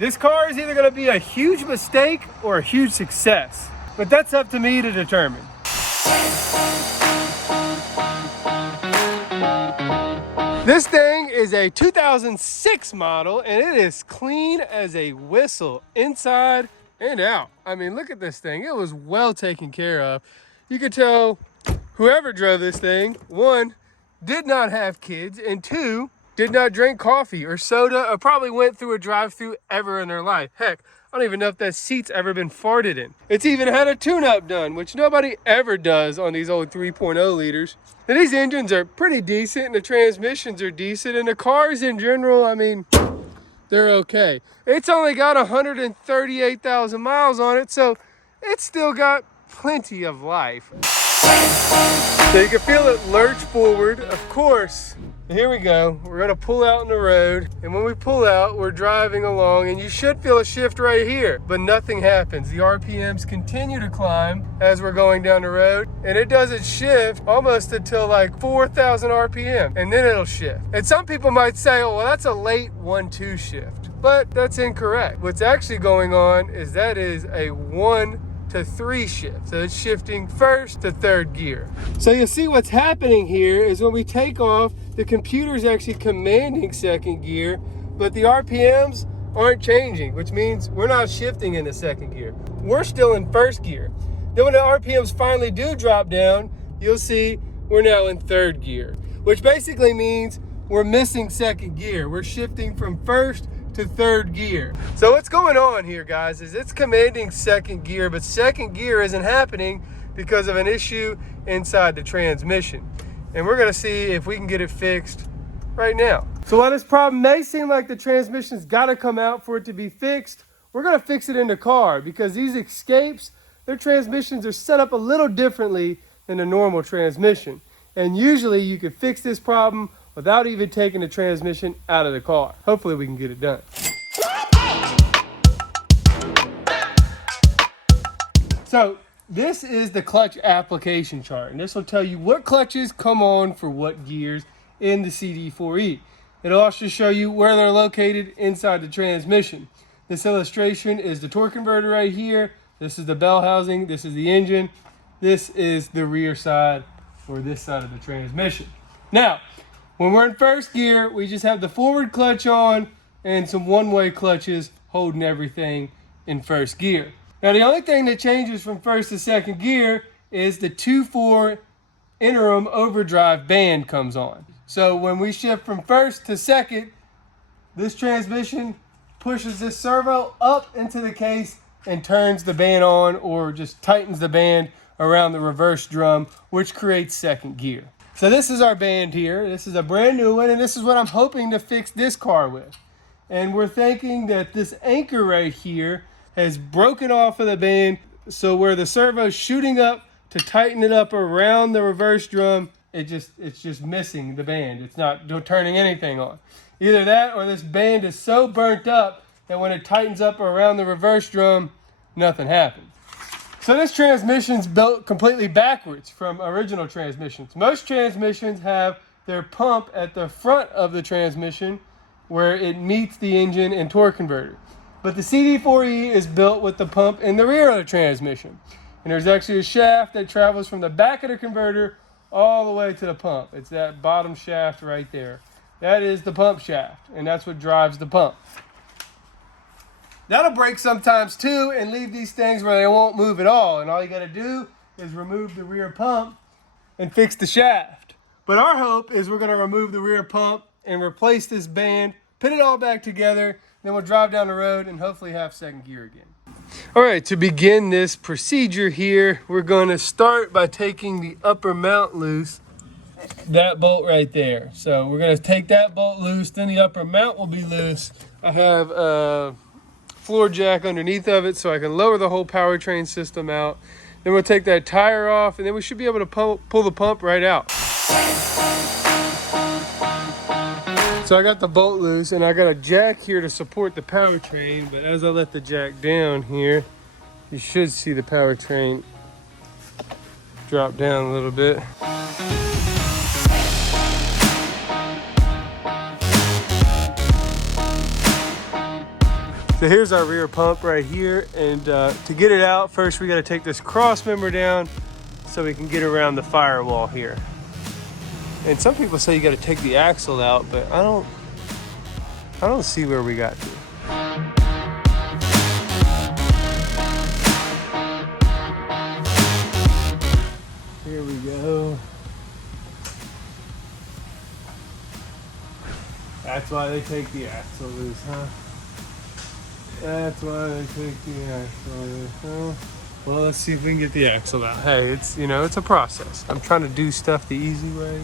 This car is either gonna be a huge mistake or a huge success, but that's up to me to determine. This thing is a 2006 model and it is clean as a whistle inside and out. I mean, look at this thing. It was well taken care of. You could tell whoever drove this thing, one, did not have kids, and two, did not drink coffee or soda or probably went through a drive-through ever in their life. Heck, I don't even know if that seat's ever been farted in. It's even had a tune-up done, which nobody ever does on these old 3.0 liters. And these engines are pretty decent, and the transmissions are decent, and the cars in general, I mean, they're okay. It's only got 138,000 miles on it, so it's still got plenty of life. So you can feel it lurch forward, of course. Here we go. We're gonna pull out in the road, and when we pull out, we're driving along, and you should feel a shift right here, but nothing happens. The RPMs continue to climb as we're going down the road, and it doesn't shift almost until like 4,000 RPM, and then it'll shift. And some people might say, oh, well, that's a late 1-2 shift, but that's incorrect. What's actually going on is that is a 1 to 3 shift. So it's shifting first to third gear. So you'll see what's happening here is when we take off, the computer's actually commanding second gear, but the RPMs aren't changing, which means we're not shifting into second gear. We're still in first gear. Then when the RPMs finally do drop down, you'll see we're now in third gear, which basically means we're missing second gear. We're shifting from first to third gear. So what's going on here, guys, is it's commanding second gear, but second gear isn't happening because of an issue inside the transmission. And we're gonna see if we can get it fixed right now. So while this problem may seem like the transmission's gotta come out for it to be fixed, we're gonna fix it in the car because these Escapes, their transmissions are set up a little differently than a normal transmission. And usually you can fix this problem without even taking the transmission out of the car. Hopefully we can get it done. So this is the clutch application chart, and this will tell you what clutches come on for what gears in the CD4E. It'll also show you where they're located inside the transmission. This illustration is the torque converter right here. This is the bell housing. This is the engine. This is the rear side or this side of the transmission. Now, when we're in first gear, we just have the forward clutch on and some one-way clutches holding everything in first gear. Now, the only thing that changes from first to second gear is the 2/4 interim overdrive band comes on. So when we shift from first to second, this transmission pushes this servo up into the case and turns the band on, or just tightens the band around the reverse drum, which creates second gear. So this is our band here. This is a brand new one, and this is what I'm hoping to fix this car with. And we're thinking that this anchor right here has broken off of the band, so where the servo's shooting up to tighten it up around the reverse drum, it's just missing the band. It's not turning anything on. Either that or this band is so burnt up that when it tightens up around the reverse drum, nothing happens. So this transmission's built completely backwards from original transmissions. Most transmissions have their pump at the front of the transmission where it meets the engine and torque converter. But the CD4E is built with the pump in the rear of the transmission. And there's actually a shaft that travels from the back of the converter all the way to the pump. It's that bottom shaft right there. That is the pump shaft, and that's what drives the pump. That'll break sometimes too and leave these things where they won't move at all. And all you gotta do is remove the rear pump and fix the shaft. But our hope is we're gonna remove the rear pump and replace this band, put it all back together, then we'll drive down the road and hopefully have second gear again. All right, to begin this procedure here, we're gonna start by taking the upper mount loose, that bolt right there. So we're gonna take that bolt loose, then the upper mount will be loose. I have a floor jack underneath of it so I can lower the whole powertrain system out. Then we'll take that tire off, and then we should be able to pull the pump right out. So I got the bolt loose, and I got a jack here to support the powertrain, but as I let the jack down here, you should see the powertrain drop down a little bit. So here's our rear pump right here, and to get it out, first we got to take this cross member down so we can get around the firewall here. And some people say you got to take the axle out, but I don't see where we got to. Here we go. That's why they take the axle loose, huh? That's why they take the axle loose, huh? Well, let's see if we can get the axle out. Hey, it's, you know, it's a process. I'm trying to do stuff the easy way.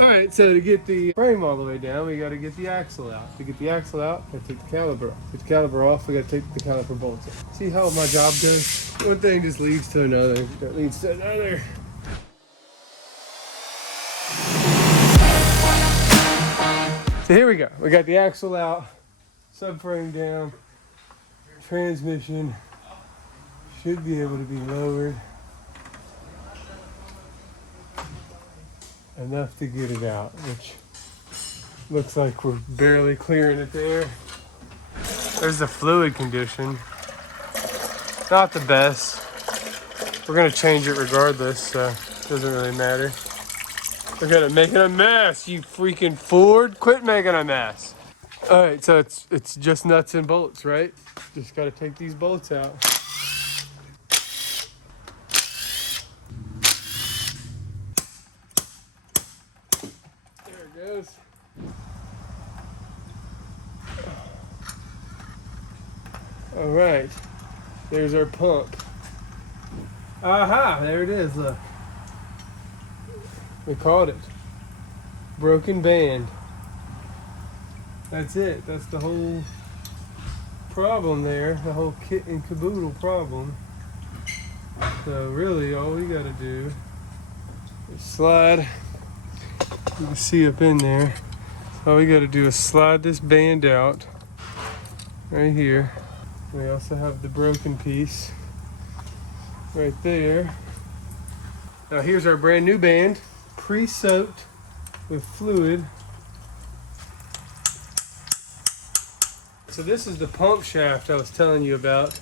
All right, so to get the frame all the way down, we got to get the axle out. To get the axle out, I take the caliper off. Get the caliper off, we got to take the caliper bolts off. See how my job goes? One thing just leads to another. That leads to another. So here we go. We got the axle out, subframe down, transmission should be able to be lowered enough to get it out, which looks like we're barely clearing it there. There's the fluid condition. Not the best. We're gonna change it regardless, so it doesn't really matter. Look at it making a mess, you freaking Ford. Quit making a mess. All right, so it's just nuts and bolts, right? Just gotta take these bolts out. There it goes. All right, there's our pump. Aha, there it is, look. We caught it. Broken band. That's it. That's the whole problem there. The whole kit and caboodle problem. So really all we gotta do is slide. You can see up in there. All we gotta do is slide this band out right here. We also have the broken piece right there. Now here's our brand new band, pre-soaked with fluid. So this is the pump shaft I was telling you about,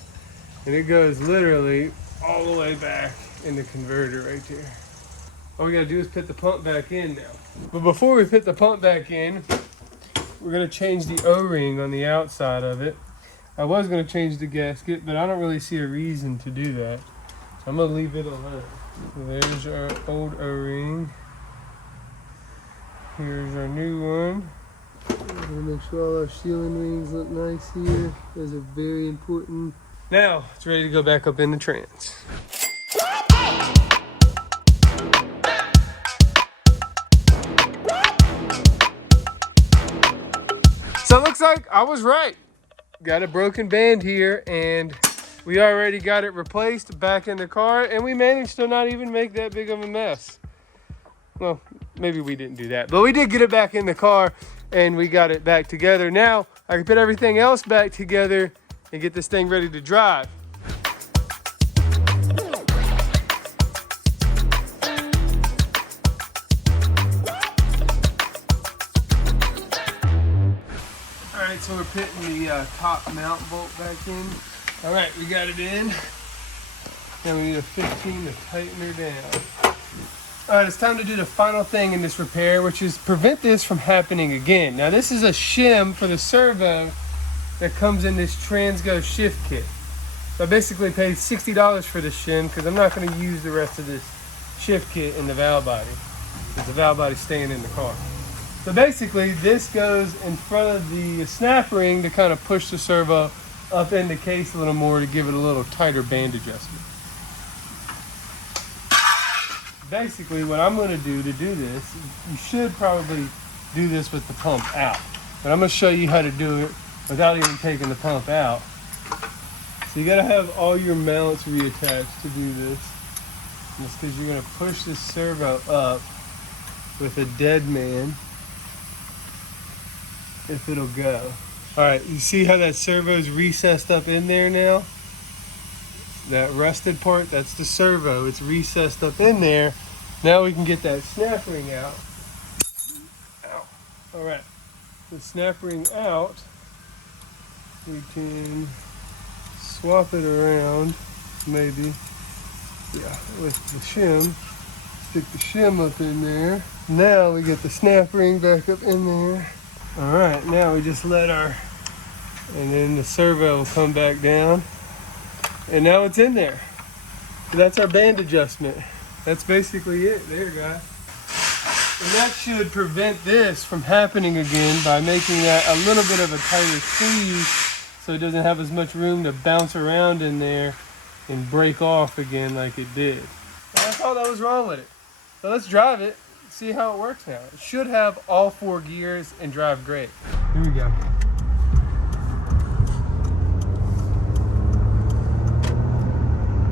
and it goes literally all the way back in the converter right there. All we gotta do is put the pump back in now. But before we put the pump back in, we're gonna change the O-ring on the outside of it. I was gonna change the gasket, but I don't really see a reason to do that. So I'm gonna leave it alone. So there's our old O-ring. Here's our new one. We're gonna make sure all our sealing rings look nice here. Those are very important. Now it's ready to go back up in the trans. So it looks like I was right. Got a broken band here, and we already got it replaced back in the car, and we managed to not even make that big of a mess. Well, maybe we didn't do that, but we did get it back in the car and we got it back together. Now I can put everything else back together and get this thing ready to drive. All right, so we're putting the top mount bolt back in. All right, we got it in. Now we need a 15 to tighten her down. All right, it's time to do the final thing in this repair, which is prevent this from happening again. Now this is a shim for the servo that comes in this Transgo shift kit. So I basically paid $60 for this shim because I'm not going to use the rest of this shift kit in the valve body, because the valve body's staying in the car. So basically this goes in front of the snap ring to kind of push the servo up in the case a little more to give it a little tighter band adjustment. Basically what I'm going to do this, you should probably do this with the pump out, but I'm going to show you how to do it without even taking the pump out. So you got to have all your mounts reattached to do this. Just because you're going to push this servo up with a dead man if it'll go. All right, you see how that servo's recessed up in there now? That rusted part, that's the servo. It's recessed up in there. Now we can get that snap ring out. Ow. All right, the snap ring out, we can swap it around, maybe, yeah, with the shim. Stick the shim up in there. Now we get the snap ring back up in there. All right, now we just let our, and then the servo will come back down. And now it's in there. So that's our band adjustment. That's basically it. There, guys. And that should prevent this from happening again by making that a little bit of a tighter squeeze so it doesn't have as much room to bounce around in there and break off again like it did. And that's all that was wrong with it. So let's drive it, see how it works now. It should have all 4 gears and drive great. Here we go.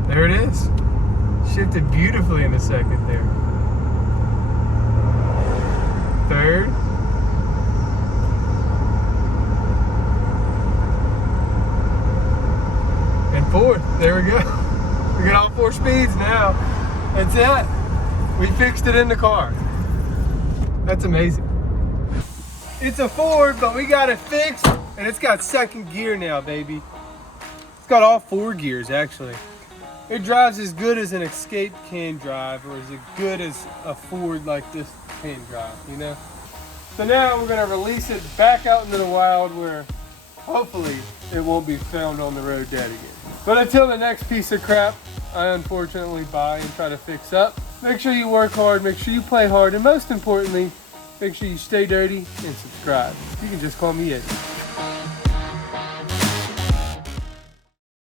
There it is. Shifted beautifully in a second there. Third. And fourth. There we go. We got all 4 speeds now. That's it. We fixed it in the car. That's amazing. It's a Ford, but we got it fixed, and it's got 2nd gear now, baby. It's got all 4 gears, actually. It drives as good as an Escape can drive, or as good as a Ford like this can drive, you know? So now we're gonna release it back out into the wild where hopefully it won't be found on the road dead again. But until the next piece of crap I unfortunately buy and try to fix up, make sure you work hard, make sure you play hard, and most importantly, make sure you stay dirty and subscribe. You can just call me Eddie.